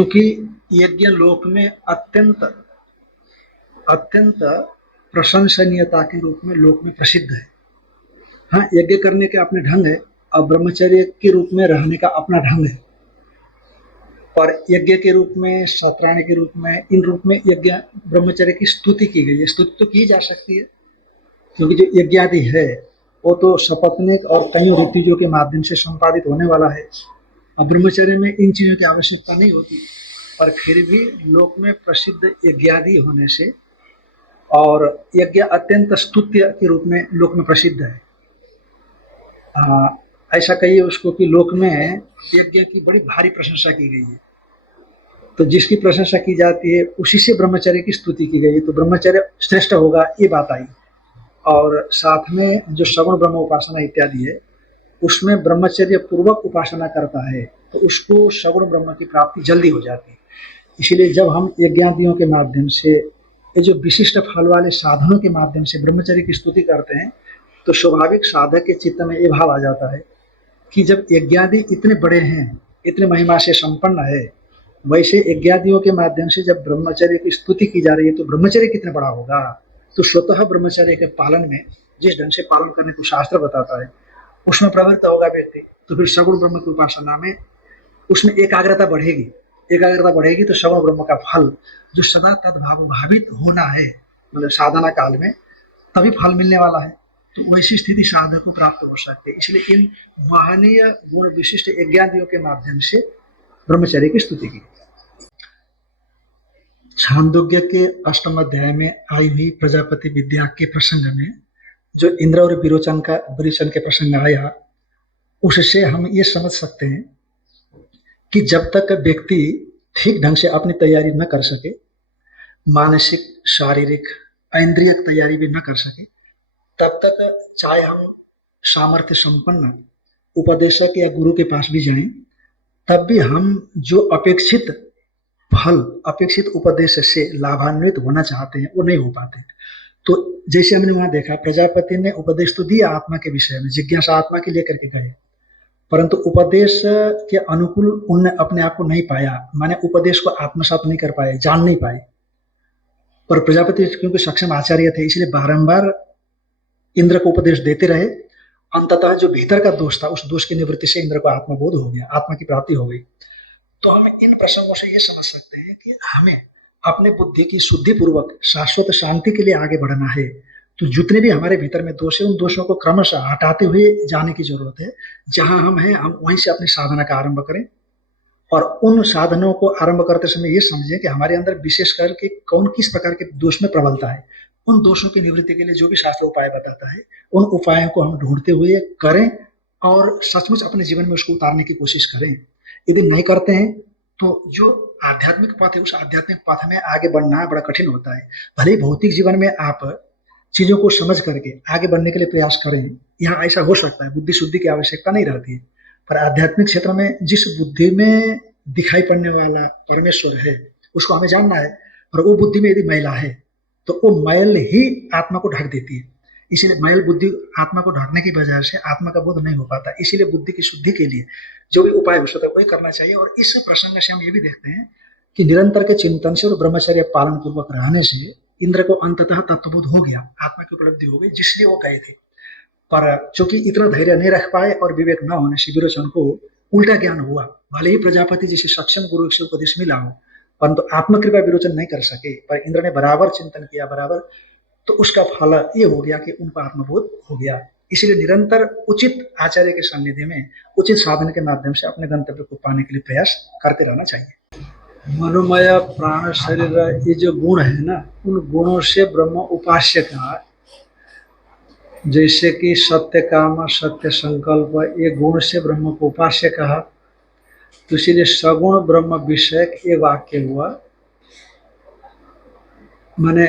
क्योंकि यज्ञ लोक में अत्यंत अत्यंत प्रशंसनीयता के रूप में लोक में प्रसिद्ध है। हाँ, यज्ञ करने के अपने ढंग है और ब्रह्मचर्य के रूप में रहने का अपना ढंग है। पर यज्ञ के रूप में, सत्रायण के रूप में, इन रूप में यज्ञ ब्रह्मचर्य की स्तुति की गई है। स्तुति तो की जा सकती है क्योंकि जो यज्ञ आदि है वो तो सपत्निक और कई रीतियों के माध्यम से संपादित होने वाला है। अब ब्रह्मचर्य में इन चीजों की आवश्यकता नहीं होती, पर फिर भी लोक में प्रसिद्ध यज्ञादि होने से और यज्ञ अत्यंत स्तुत्य के रूप में लोक में प्रसिद्ध है। ऐसा कहिए उसको कि लोक में यज्ञ की बड़ी भारी प्रशंसा की गई है। तो जिसकी प्रशंसा की जाती है उसी से ब्रह्मचर्य की स्तुति की गई है, तो ब्रह्मचर्य श्रेष्ठ होगा, ये बात आई। और साथ में जो सगुण ब्रह्म उपासना इत्यादि है उसमें ब्रह्मचर्य पूर्वक उपासना करता है तो उसको सगुण ब्रह्म की प्राप्ति जल्दी हो जाती है। इसलिए जब हम यज्ञादियों के माध्यम से, ये जो विशिष्ट फल वाले साधनों के माध्यम से ब्रह्मचर्य की स्तुति करते हैं तो स्वाभाविक साधक के चित्त में ये भाव आ जाता है कि जब यज्ञादि इतने बड़े हैं, इतने महिमा से संपन्न है, वैसे यज्ञादियों के माध्यम से जब ब्रह्मचर्य की स्तुति की जा रही है तो ब्रह्मचर्य कितना बड़ा होगा। तो स्वतः ब्रह्मचर्य के पालन में, जिस ढंग से पालन करने को शास्त्र बताता है, उसमें प्रवृत्त होगा व्यक्ति, तो फिर सगुण ब्रह्म की उपासना में उसमें एकाग्रता बढ़ेगी। एकाग्रता बढ़ेगी तो सगुण ब्रह्म का फल जो सदा तद्भाव भावित होना है, मतलब साधना काल में तभी फल मिलने वाला है, तो वैसी स्थिति साधक को प्राप्त हो सकती है। इसलिए इन महनीय गुण विशिष्ट यज्ञादियों के माध्यम से ब्रह्मचर्य की स्तुति की। छांदोग्य के 8वें अध्याय में आई हुई प्रजापति विद्या के प्रसंग में जो इंद्र और विरोचन के प्रसंग आया, उससे हम ये समझ सकते हैं कि जब तक व्यक्ति ठीक ढंग से अपनी तैयारी न कर सके, मानसिक, शारीरिक, इंद्रियक तैयारी भी न कर सके, तब तक चाहे हम सामर्थ्य संपन्न उपदेशक या गुरु के पास भी जाएं, तब भी हम जो अपेक्षित फल, अपेक्षित उपदेश से लाभान्वित होना चाहते हैं वो नहीं हो पाते। तो जैसे हमने वहां देखा, प्रजापति ने उपदेश तो दिया आत्मा के विषय में, जिज्ञासा आत्मा के लेकर के गए, परंतु उपदेश के अनुकूल उनने अपने आप को नहीं पाया, माने उपदेश को आत्मसात नहीं कर पाए, जान नहीं पाए। पर प्रजापति क्योंकि सक्षम आचार्य थे इसलिए बारंबार इंद्र को उपदेश देते रहे। अंततः जो भीतर का दोष था उस दोष की निवृत्ति से इंद्र को आत्मबोध हो गया, आत्मा की प्राप्ति हो गई। तो हम इन प्रसंगों से ये समझ सकते हैं कि हमें अपने बुद्धि की शुद्धि पूर्वक शाश्वत शांति के लिए आगे बढ़ना है। तो जितने भी हमारे भीतर में दोष है उन दोषों को क्रमशः हटाते हुए जाने की जरूरत है। जहां हम हैं हम वहीं से अपनी साधना का आरंभ करें और उन साधनों को आरंभ करते समय ये समझें कि हमारे अंदर विशेष करके कौन किस प्रकार के दोष में प्रबलता है। उन दोषों की निवृत्ति के लिए जो भी शास्त्र उपाय बताता है उन उपायों को हम ढूंढते हुए करें और सचमुच अपने जीवन में उसको उतारने की कोशिश करें। यदि नहीं करते हैं तो जो आध्यात्मिक पथ है उस आध्यात्मिक पथ में आगे बढ़ना बड़ा कठिन होता है। भले ही भौतिक जीवन में आप चीजों को समझ करके आगे बढ़ने के लिए प्रयास करें, यहाँ ऐसा हो सकता है, बुद्धि शुद्धि की आवश्यकता नहीं रहती है, पर आध्यात्मिक क्षेत्र में जिस बुद्धि में दिखाई पड़ने वाला परमेश्वर है उसको हमें जानना है, और वो बुद्धि में यदि मैला है तो वो मैल ही आत्मा को ढक देती है। इसीलिए मैल बुद्धि आत्मा को ढकने की वजह से आत्मा का बोध नहीं हो पाता। इसीलिए बुद्धि की शुद्धि के लिए जो भी उपाय हो सकता है वही करना चाहिए। और इस प्रसंग से हम ये भी देखते हैं कि निरंतर के चिंतन से और ब्रह्मचर्य पालन पूर्वक रहने से इंद्र को अंततः तत्वबोध हो गया, आत्मा की उपलब्धि हो गई, जिसलिए वो गए थे। पर चूंकि इतना धैर्य नहीं रख पाए और विवेक न होने से विरोचन को उल्टा ज्ञान हुआ। भले ही प्रजापति जैसे सक्षम गुरु से उपदेश मिला हो, परंतु आत्मकृपा विरोचन नहीं कर सके, पर इंद्र ने बराबर चिंतन किया, बराबर, तो उसका फल ये हो गया कि उनको आत्मबोध हो गया। इसलिए निरंतर उचित आचार्य के सानिध्य में उचित साधन के माध्यम से अपने गंतव्य को पाने के लिए प्रयास करते रहना चाहिए। मनोमय प्राण शरीर ये जो गुण है ना, उन गुणों से ब्रह्म उपास्य का, जैसे कि सत्य काम, सत्य संकल्प, ये गुण से ब्रह्म को उपास्य कहा। तो इसलिए सगुण ब्रह्म विषयक ये वाक्य हुआ, माने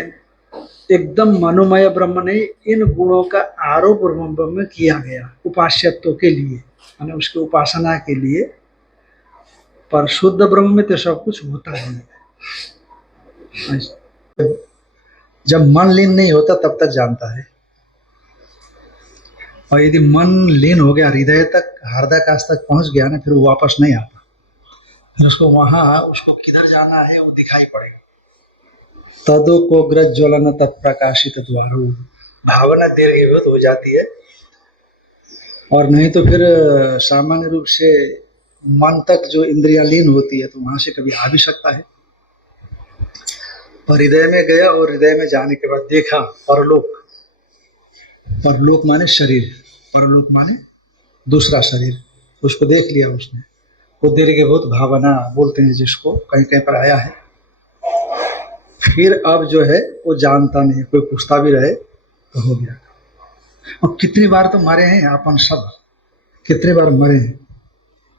एकदम मनोमय ब्रह्म नहीं, इन गुणों का आरोप ब्रह्म में किया गया उपास्यत्व के लिए, माने उसकी उपासना के लिए। पर शुद्ध ब्रह्म में तो सब कुछ होता है। जब मन लीन नहीं होता तब तक जानता है, और यदि मन लीन हो गया हृदय तक, हृदयाकाश तक पहुंच गया ना, फिर वो वापस नहीं आता। फिर उसको वहां उसको तदोकोग्र ज्वलन तत्प्रकाशित द्वारो, भावना दीर्घीभूत हो जाती है, और नहीं तो फिर सामान्य रूप से मन तक जो इंद्रियां लीन होती है तो वहां से कभी आ भी सकता है। पर हृदय में गया और हृदय में जाने के बाद देखा परलोक, परलोक माने शरीर, परलोक माने दूसरा शरीर, उसको देख लिया उसने, वो दीर्घीभूत भावना बोलते हैं जिसको, कहीं कहीं पर आया है। फिर अब जो है वो जानता नहीं, कोई पूछता भी रहे तो हो गया। और कितनी बार तो मरे हैं अपन सब, कितनी बार मरे हैं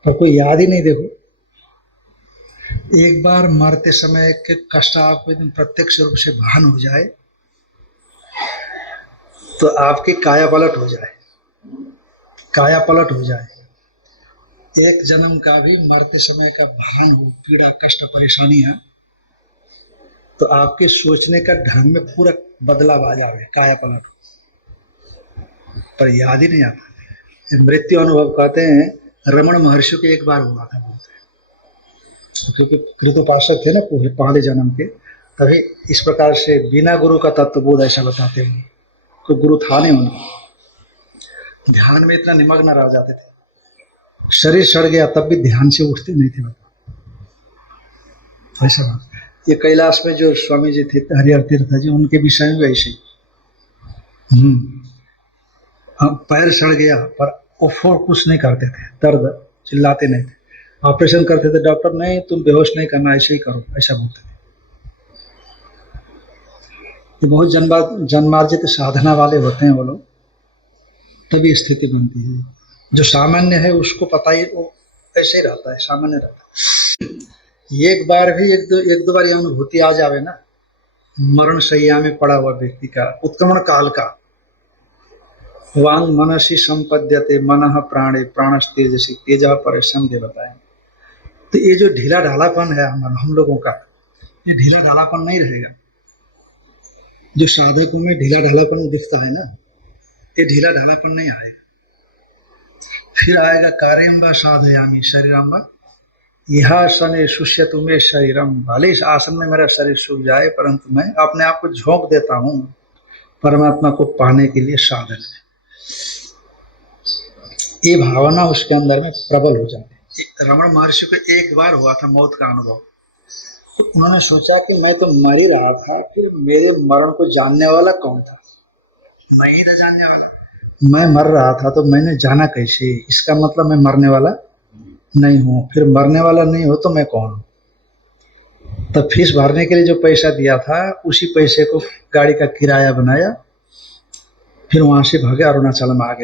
और कोई याद ही नहीं। देखो एक बार मरते समय के कष्ट आपको एकदम प्रत्यक्ष रूप से भान हो जाए तो आपकी काया पलट हो जाए, काया पलट हो जाए। एक जन्म का भी मरते समय का भान हो, पीड़ा कष्ट परेशानी है, तो आपके सोचने का ढंग में पूरा बदलाव आ जाए, काया पलट हो, पर याद ही नहीं आता। मृत्यु अनुभव कहते हैं रमण महर्षि के एक बार हुआ था, बोलते हैं, क्योंकि कृतोपासक थे ना पूरे पहले जन्म के, तभी इस प्रकार से बिना गुरु का तत्वबोध ऐसा बताते हैं। कोई गुरु था नहीं उनका, ध्यान में इतना निमग्न रह जाते थे, शरीर सड़ गया तब भी ध्यान से उठते नहीं थे, ऐसा बात। ये कैलाश में जो स्वामी जी थे हरिहर तीर्थ जी, उनके विषय में ऐसे ही पैर सड़ गया पर वो फोड़ कुछ नहीं करते थे, दर्द चिल्लाते नहीं थे, ऑपरेशन करते थे डॉक्टर, नहीं तुम बेहोश नहीं करना, ऐसे ही करो, ऐसा बोलते थे। ये बहुत जन्मार्जित साधना वाले होते हैं वो लोग, तभी स्थिति बनती है। जो सामान्य है उसको पता ही, वो ऐसे ही रहता है, सामान्य रहता है। एक बार भी एक दो बार ये अनुभूति आ जावे ना, मरण शैया में पड़ा हुआ व्यक्ति का, उत्क्रमण काल का, वांग मनसी संपद्यते मनः प्राणे प्राणस्तेजसी तेजः परसम देवता है। तो ये जो ढीला ढालापन है हम लोगों का, ये ढीला ढालापन नहीं रहेगा। जो साधकों में ढीला ढालापन दिखता है ना, ये ढीला ढालापन नहीं आएगा। फिर आएगा कार्यम्बा साधयामी शरीरम्बा यह शनि सुष्य तुम्हें शरीरम, भले इस आसन में मेरा शरीर सूख जाए परंतु मैं अपने आप को झोंक देता हूँ परमात्मा को पाने के लिए साधन है। ये भावना उसके अंदर में प्रबल हो जाती है। रमण महर्षि को एक बार हुआ था मौत का अनुभव, तो उन्होंने सोचा कि मैं तो मर ही रहा था, फिर मेरे मरण को जानने वाला कौन था? मैं ही था जानने वाला। मैं मर रहा था तो मैंने जाना कैसे? इसका मतलब मैं मरने वाला नहीं हूँ, फिर मरने वाला नहीं हो तो मैं कौन हूँ? तब फीस भरने के लिए जो पैसा दिया था उसी पैसे को गाड़ी का किराया बनाया, फिर वहां से भागे अरुणाचल में आ गए।